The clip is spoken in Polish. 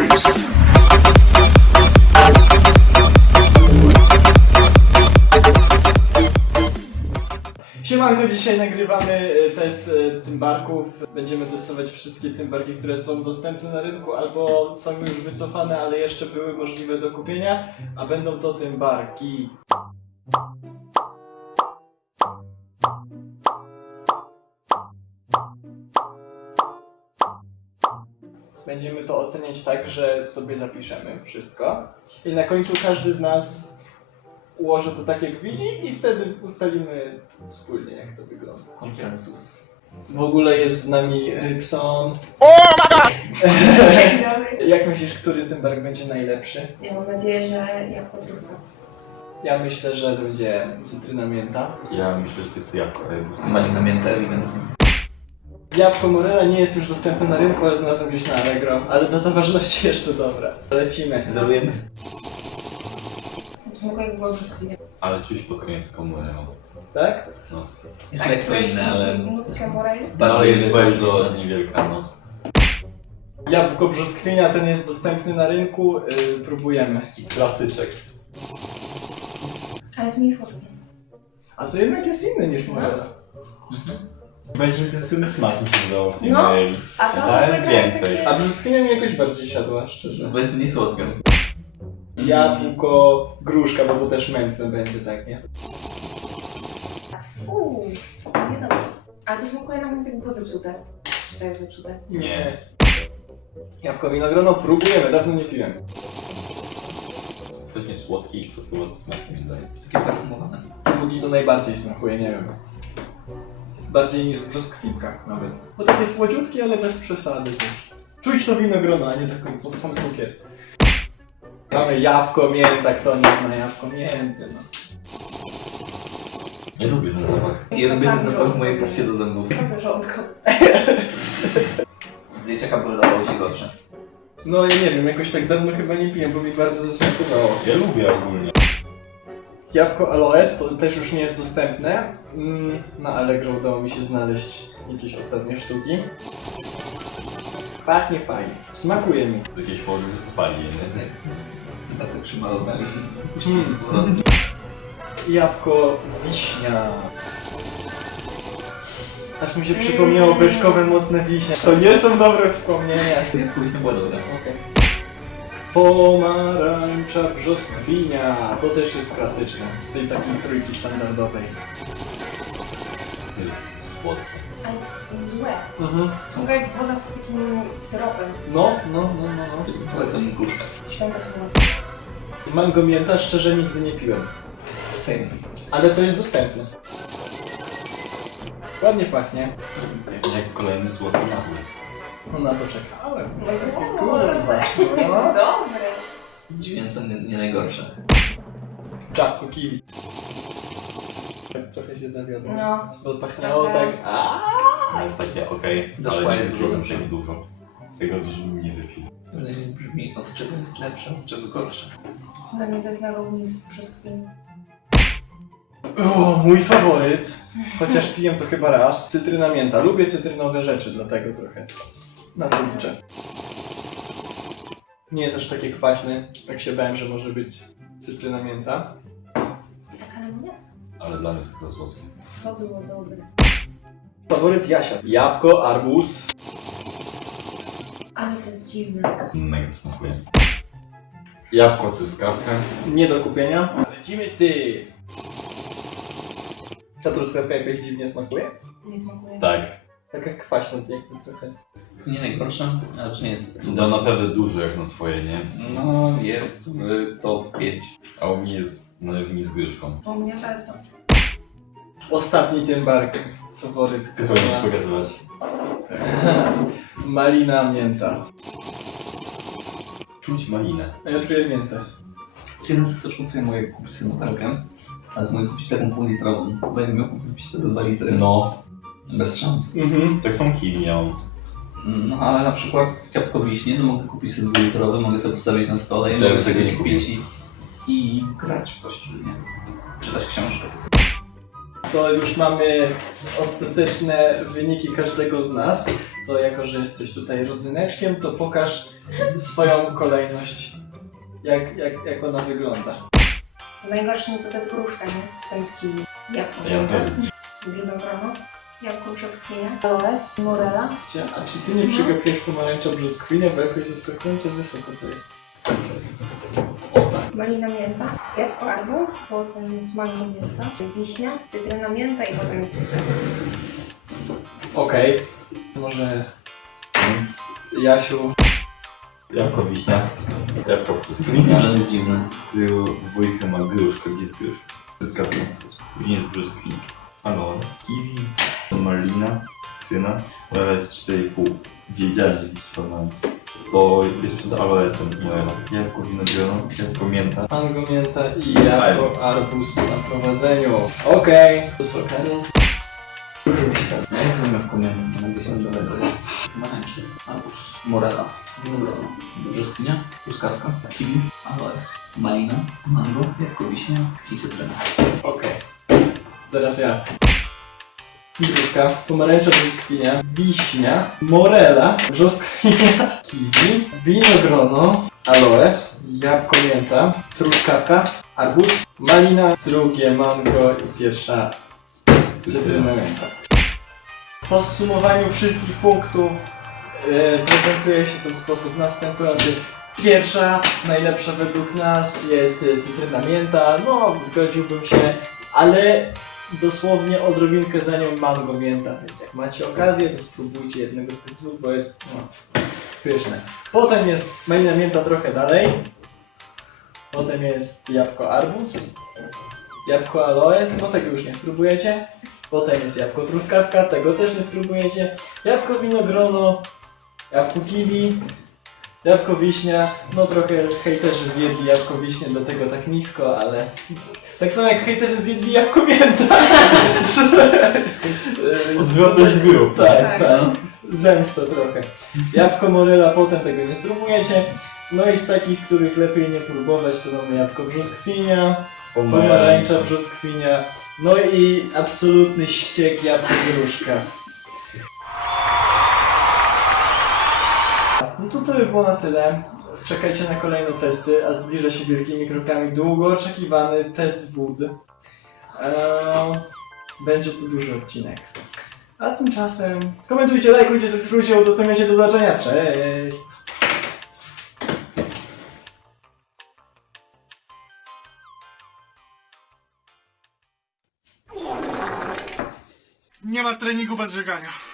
Vibes. Siemanko, dzisiaj nagrywamy e, test e, tymbarków. Będziemy testować wszystkie tymbarki, które są dostępne na rynku albo są już wycofane, ale jeszcze były możliwe do kupienia, a będą to tymbarki. Będziemy to oceniać tak, że sobie zapiszemy wszystko i na końcu każdy z nas ułoży to tak jak widzi i wtedy ustalimy wspólnie jak to wygląda. Konsensus. W ogóle jest z nami Rybson. Dzień dobry. Jak myślisz, który tymbark będzie najlepszy? Ja mam nadzieję, że jak podruska. Ja myślę, że to będzie cytryna mięta. Ja myślę, że to jest jabłko. Malina mięta ewidentnie. Jabłko Morela nie jest już dostępne na rynku, ale znalazłem gdzieś na Allegro. Ale data ważności jeszcze dobra. Lecimy. Zerujemy? Smakuje jak było brzoskwinia. Ale czuć pod koniec komunę. Tak? No. Jest lekko inne, ale Morel. bardzo Ale jest bardzo niewielka, no. Jabłko brzoskwinia, ten jest dostępny na rynku. Yy, próbujemy. Klasyczek. Ale jest mniej słodki. A to jednak jest inny niż Morela. Będzie intensywny smak mi się wydało w tej No. A to Dałem smakuje trochę więcej. takie... A brzoskwinia mi jakoś bardziej siadła, szczerze. Bo jest mniej słodka. Jabłko gruszka, bo to też mętne będzie, tak, nie? Uuu, nie dobrze. Ale to smakuje na koniec jak było zepsute. Czy to jest zepsute? Nie. Jabłko winogrono próbujemy, dawno nie piłem. Coś nie słodki i kwaskowaty smak mi daje. Takie parfumowane. Póki co najbardziej smakuje, nie wiem. Bardziej niż brzoskwinka nawet. Bo takie słodziutkie, ale bez przesady też. Czuć to winogrono, a nie taką co sam cukier. Mamy jabłko, mięta, kto nie zna jabłko, mięty, no. Nie lubię ten zapach. Ja lubię ten zapach w mojej paście do zębów. Trochę żołądko. Z dzieciaka wydawało się gorsze. No ja nie wiem, jakoś tak dawno chyba nie piłem, bo mi bardzo zasmakowało. Ja lubię ogólnie. Jabłko aloes to też już nie jest dostępne. Mm, Na Allegro udało mi się znaleźć jakieś ostatnie sztuki. Pachnie fajnie. Smakuje mi. Z jakiejś powodu wycofali je, nie? Z powrotem. Jabłko wiśnia. Aż mi się przypomniało beczkowe mocne wiśnie. To nie są dobre wspomnienia. Jak późno było dobre. Okej. Pomarańcza brzoskwinia. To też jest klasyczne. Z tej takiej trójki standardowej. Słodkie. Ale jest złe. Mhm. Smakuje jak woda z takim syropem. No, no, no, no, no. Ale to mi gruszka. Święta słowa. Mango mięta szczerze nigdy nie piłem. Same. Ale to jest dostępne. Ładnie pachnie. Jak kolejny słodki napój. No na to czekałem. No Kurwa. No. Zdziwiająco nie, nie najgorsze. Czapko kiwi. Trochę się zawiodłem. No. Bo pachniało tak. A. To jest takie okej, Do ale nie jest dużo, bym tego dużo. Tego dużo bym nie wypił. Brzmi od czego jest lepsze, od czego gorsze. Dla mnie to jest na równi z brzoskwinią. O, mój faworyt. Chociaż piję to chyba raz. Cytryna mięta. Lubię cytrynowe rzeczy, dlatego trochę na to liczę. Nie jest aż takie kwaśne, jak się bałem, że może być cytryna mięta. Taka? Ale dla mnie to chyba słodkie. To było dobre. Faworyt Jasia. Jabłko, arbuz. Ale to jest dziwne. Mega smakuje. Jabłko, truskawka. Nie do kupienia. Lecimy z tym. Ta truskawka jakoś dziwnie smakuje? Nie smakuje. Tak. Taka kwaśna, jak to trochę. Nie najgorsze, ale też nie jest No naprawdę dużo jak na swoje, nie? No, jest w top 5. A u mnie jest na równi z gruszką. O mnie to jest dobrze. Ostatni tymbark. Faworyt. Ty powinieneś pokazywać. Malina mięta. Czuć malinę. A ja czuję miętę. Jeden z ja mogę kupić sobie butelkę, ale to mogę kupić taką pół litrową, bo jakbym miał kupić tego 2 litry, No, bez szans. Mhm. tak są kiwi miał. No ale na przykład ciapko wiśnie, no mogę kupić sobie 2 litrowe, mogę sobie postawić na stole i ja mogę tego tego nie kupić i, i grać w coś, czy nie? Czytać książkę. To już mamy ostateczne wyniki każdego z nas. to jako, że jesteś tutaj rodzyneczkiem, to pokaż swoją kolejność. Jak, jak, jak ona wygląda. To najgorsze no to to jest gruszka, nie? Ten z kiwi. Ja mięta, pewnie. winogrono, jabłko brzoskwinia, aloes, morela. Gdzie- A czy ty nie przegapiłeś pomarańcza brzoskwinię, bo jakoś zaskakująco wysoko to jest. Tak. Malina mięta, jabłko arbuz, potem jest mango mięta, wiśnia, cytryna mięta i potem jest truskawka. Okej. Może Jasiu. Jabłko wiśnia. Jabłko mi że jest dziwny. Tył dwójkę ma gruszka, gdzie jest gruszka? Zyska Później jest brzoskwinia. Aloes, kiwi, malina, cytryna, morela jest 4,5. Wiedziałem, że gdzieś to mam. To jest przed aloesem morela. Jabłko winogrono, jabłko mięta. Mango mięta i jabłko arbuz na prowadzeniu. Okej. Wysoka. Gruszka. No i to miał komentarz, na gdzie są dolego jest pomarańczy, arbuz, morela, winogrono, brzoskwinia, truskawka, kiwi, aloes, malina, mango, jabłko wiśnia i cytryna. Okej. Teraz ja. Gruszka, pomarańcza brzoskwinia, wiśnia, morela, brzoskwinia, kiwi, winogrono, aloes, jabłko mięta, truskawka, arbuz, malina, drugie mango i pierwsza cytryna mięta. W podsumowaniu wszystkich punktów e, prezentuje się to w sposób następujący. Pierwsza, najlepsza według nas jest cytryna mięta, no zgodziłbym się, ale dosłownie odrobinkę za nią mango mięta, więc jak macie okazję, to spróbujcie jednego z tych dwóch, bo jest no, pyszne. Potem jest malina mięta trochę dalej, potem jest jabłko arbuz, jabłko aloes, no tego już nie spróbujecie. Potem jest jabłko truskawka, tego też nie spróbujecie. Jabłko winogrono, jabłko kiwi, jabłko wiśnia. No trochę hejterzy zjedli jabłko wiśnie, dlatego tak nisko, ale tak samo jak hejterzy zjedli jabłko mięta. Zwrotność grup. Tak, Tak. tak. Zemsta trochę. Jabłko moryla, potem tego nie spróbujecie. No i z takich, których lepiej nie próbować, to mamy jabłko brzoskwinia, pomarańcza brzoskwinia, no i absolutny ściek jabłko gruszka. To by było na tyle. Czekajcie na kolejne testy, a zbliża się wielkimi krokami długo oczekiwany test wód. Eee, będzie to duży odcinek. A tymczasem komentujcie, lajkujcie, subskrybujcie, udostępniajcie do zobaczenia. Cześć! Nie ma treningu bez żegania.